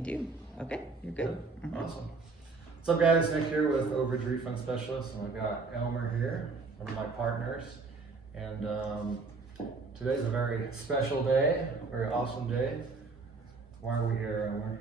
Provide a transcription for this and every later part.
do. Okay, you're good. Awesome. What's up, guys? Nick here with Overage Refund Specialist, and I've got Elmer here, one of my partners. And today's a very special day, very awesome day. Why are we here, Elmer?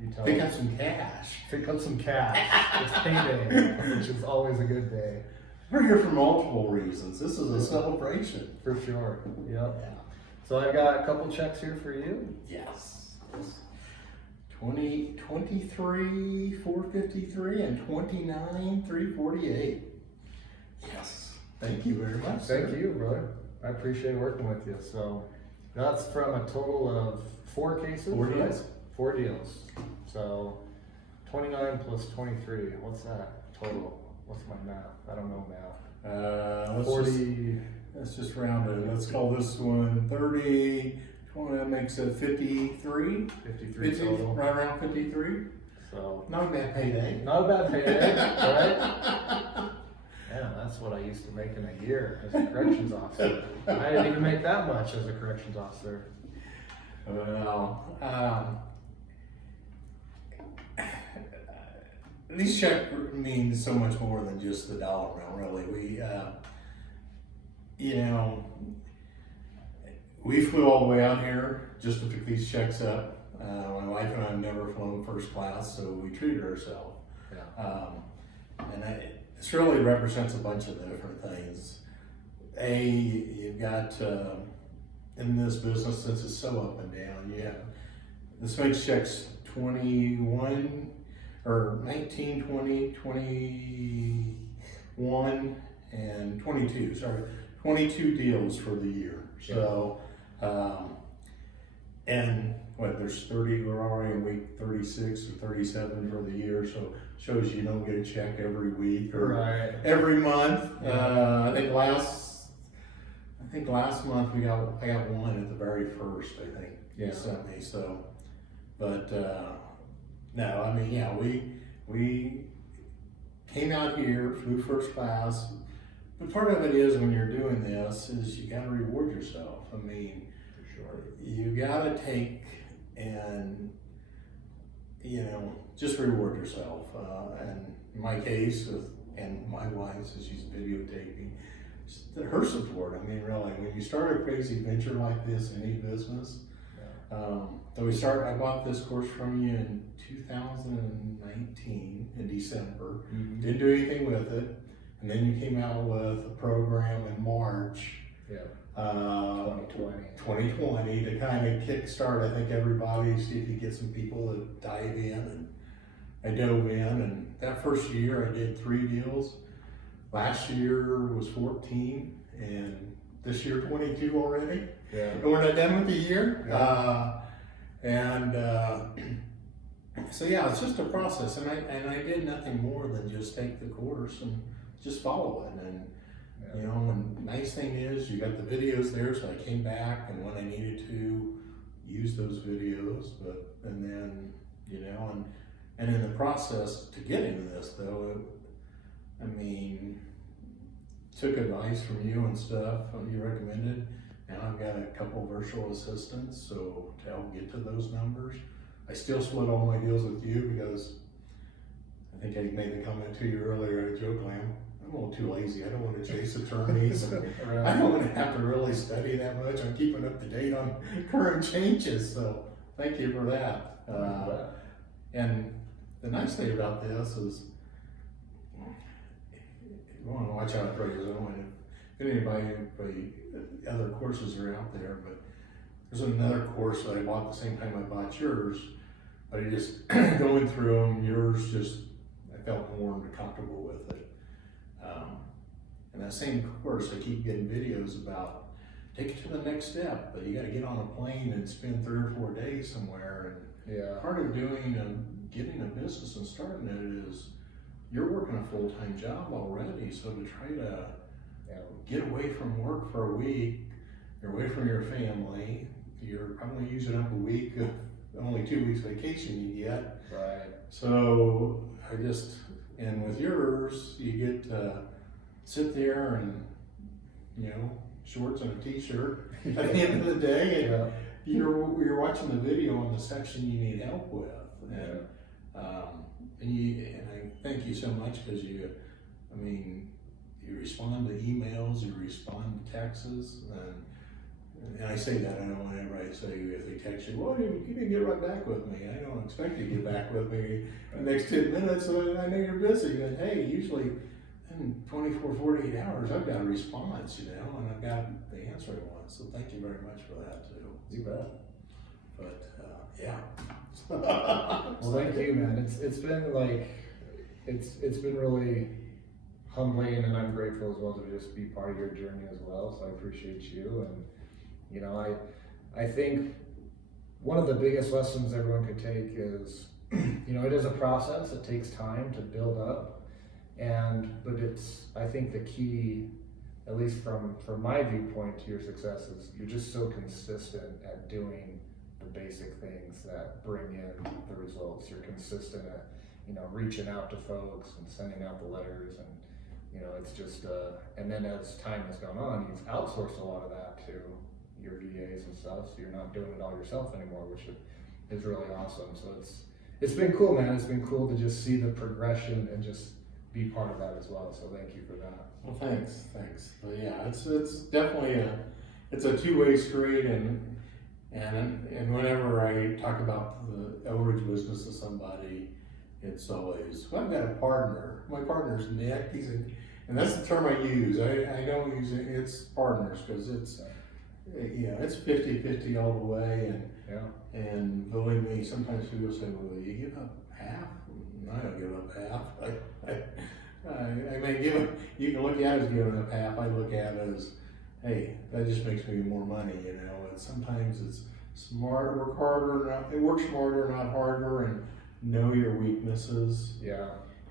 You tell Pick me. up some cash. Pick up some cash. It's payday, which is always a good day. We're here for multiple reasons. This is a celebration. For sure. Yep. Yeah. So I've got a couple checks here for you. Yes. 23 453 and 29 348. Yes. Thank you very much. Thank sir. you, brother. I appreciate working with you. So that's from a total of 4 cases. Four right? deals. 4 deals. So 29 plus 23. What's that total? What's my math? I don't know math. 40. Let's just round it. Let's call this one 30. 20, that makes it 53. 53 50, total. right around 53. So Not a bad payday. not a bad payday, right? Yeah, that's what I used to make in a year as a corrections officer. I didn't even make that much as a corrections officer. Well, these checks mean so much more than just the dollar amount, really. We flew all the way out here just to pick these checks up. My wife and I have never flown first class, so we treated ourselves. Yeah. This really represents a bunch of different things. You've got, in this business, since it's so up and down, this makes checks 21, or 19, 20, 21, and 22, sorry, 22 deals for the year. So, and what, there's 30, we're already in week 36 or 37 for the year, so shows you don't get a check every week or every month. I think last month I got one at the very first, I think, you sent me, so, but, no, I mean, yeah, we came out here, flew first class, but part of it is when you're doing this is you gotta reward yourself. I mean, For sure. you gotta take and, just reward yourself. And in my case, and my wife's, as she's videotaping, her support. I mean, really, when you start a crazy venture like this in any business, I bought this course from you in 2019 in December. Mm-hmm. Didn't do anything with it, and then you came out with a program in March. 2020 to kind of kickstart, I think, everybody, see if you get some people to dive in, and I dove in, and that first year I did 3 deals. Last year was 14, and this year 22 already. Yeah. And we're not done with the year. Yeah. So yeah, it's just a process, and I did nothing more than just take the course and just follow it. And and nice thing is you got the videos there, so I came back and when I needed to use those videos, and then in the process to get into this though, took advice from you and stuff you recommended. Now I've got a couple virtual assistants, so to help get to those numbers. I still split all my deals with you because I think I made the comment to you earlier, I jokingly, I'm a little too lazy. I don't want to chase attorneys. And I don't want to have to really study that much. I'm keeping up to date on current changes, so thank you for that. And the nice thing about this is, you want to watch out for you. I don't want to, if anybody, other courses are out there, but there's another course that I bought the same time I bought yours, but I just, going through them, yours just, I felt more comfortable with it. And that same course, I keep getting videos about, take it to the next step, but you got to get on a plane and spend 3 or 4 days somewhere. And part of getting a business and starting it is, you're working a full-time job already, so to try to get away from work for a week, you're away from your family, you're probably using up a week of only 2 weeks vacation you get. Right. So and with yours, you get to sit there and, shorts and a t-shirt at the end of the day, and you're watching the video on the section you need help with. And I thank you so much because you respond to emails, you respond to texts, and I say that, I don't want anybody to say if they text you, well, you didn't get right back with me. I don't expect you to get back with me in the next 10 minutes, so I know you're busy. And hey, usually in 24, 48 hours, I've got a response, and I've got the answer I want. So thank you very much for that too. You bet. But yeah. Well, thank you, man. It's been like, it's been really humbling, and I'm grateful as well to just be part of your journey as well. So I appreciate you, and I think one of the biggest lessons everyone could take is, it is a process. It takes time to build up, but I think the key, at least from my viewpoint, to your success is you're just so consistent at doing the basic things that bring in the results. You're consistent at, reaching out to folks and sending out the letters, and it's just, and then as time has gone on, you've outsourced a lot of that to your VAs and stuff, so you're not doing it all yourself anymore, which is really awesome. So it's been cool, man. It's been cool to just see the progression and just be part of that as well. So thank you for that. Well, thanks. But yeah, it's definitely it's a two-way street, and whenever I talk about the Overage business to somebody, it's always, well, I've got a partner. My partner's Nick. And that's the term I use. I don't use it. It's partners, because it's 50-50 all the way. And believe me, sometimes people say, well, you give up half? I don't give up half. I may give up, you can look at it as giving up half. I look at it as, hey, that just makes me more money, And sometimes it's smart, work harder, work smarter, not harder, and know your weaknesses. Yeah.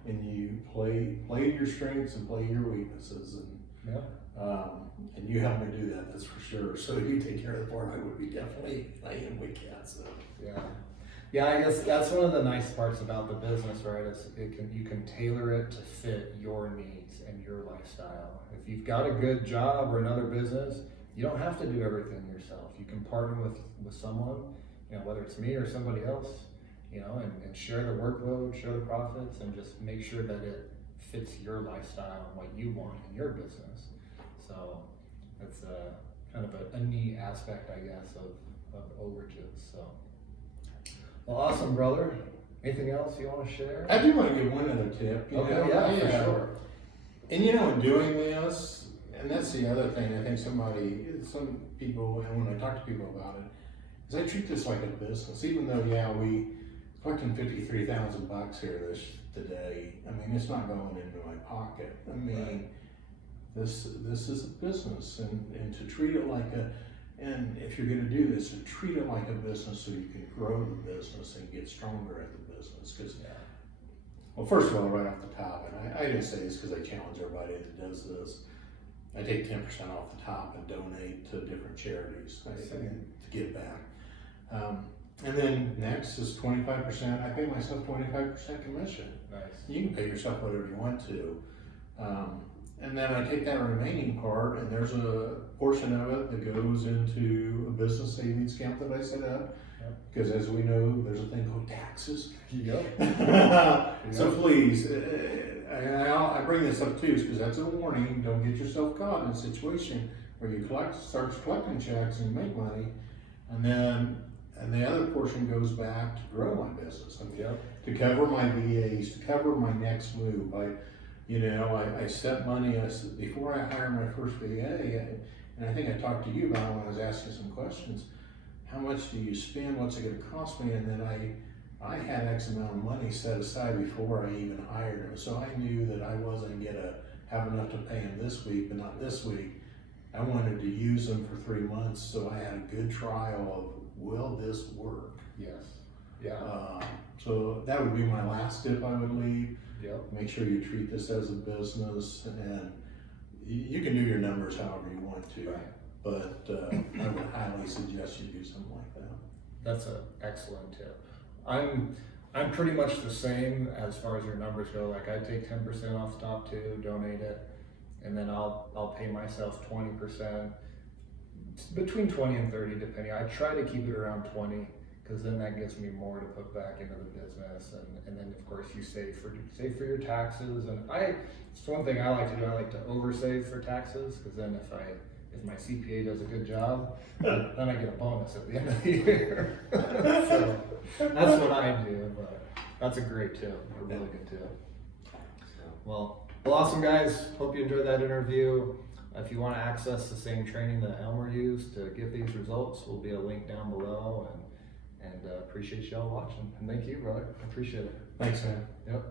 And you play your strengths and play your weaknesses, and you help me do that. That's for sure. So if you take care of the part, I would be definitely playing weak cats. So. Yeah. I guess that's one of the nice parts about the business, right? Is you can tailor it to fit your needs and your lifestyle. If you've got a good job or another business, you don't have to do everything yourself. You can partner with someone, whether it's me or somebody else. And share the workload, share the profits, and just make sure that it fits your lifestyle and what you want in your business. So that's kind of a neat aspect, I guess, of overages. So, well, awesome, brother. Anything else you want to share? I do want to give one other tip. For sure. And in doing this, and that's the other thing, I think some people, and when I talk to people about it, is I treat this like a business, even though, we collecting $53,000 here today. It's not going into my pocket. This is a business, and to treat it like and if you're going to do this, to treat it like a business so you can grow the business and get stronger at the business. Because, well, first of all, right off the top, and I didn't say this because I challenge everybody that does this. I take 10% off the top and donate to different charities to give back. And then next is 25%. I pay myself 25% commission. Nice. You can pay yourself whatever you want to. And then I take that remaining part, and there's a portion of it that goes into a business savings account that I set up. Because as we know, there's a thing called taxes. So please, I bring this up too, because that's a warning. Don't get yourself caught in a situation where you start collecting checks and make money, and the other portion goes back to grow my business, to cover my VAs, to cover my next move. I set money before I hired my first VA, and I think I talked to you about it when I was asking some questions. How much do you spend? What's it going to cost me? And then I had X amount of money set aside before I even hired him, so I knew that I wasn't going to have enough to pay him this week, but not this week. I wanted to use them for 3 months, so I had a good trial of, will this work? Yes. Yeah. So that would be my last tip I would leave. Yep. Make sure you treat this as a business, and you can do your numbers however you want to. Right. But I would highly suggest you do something like that. That's an excellent tip. I'm pretty much the same as far as your numbers go. Like I take 10% off the top too, donate it, and then I'll pay myself 20%, between 20 and 30 depending. I try to keep it around 20 because then that gives me more to put back into the business, and then of course you save for your taxes. And it's one thing I like to do. I like to oversave for taxes, because then if my CPA does a good job, then I get a bonus at the end of the year. So that's what I do. But that's a great tip, a really good tip. Well, awesome guys. Hope you enjoyed that interview. If you want to access the same training that Elmer used to get these results, will be a link down below. And appreciate y'all watching. And thank you, brother. Appreciate it. Thanks, man. Yep.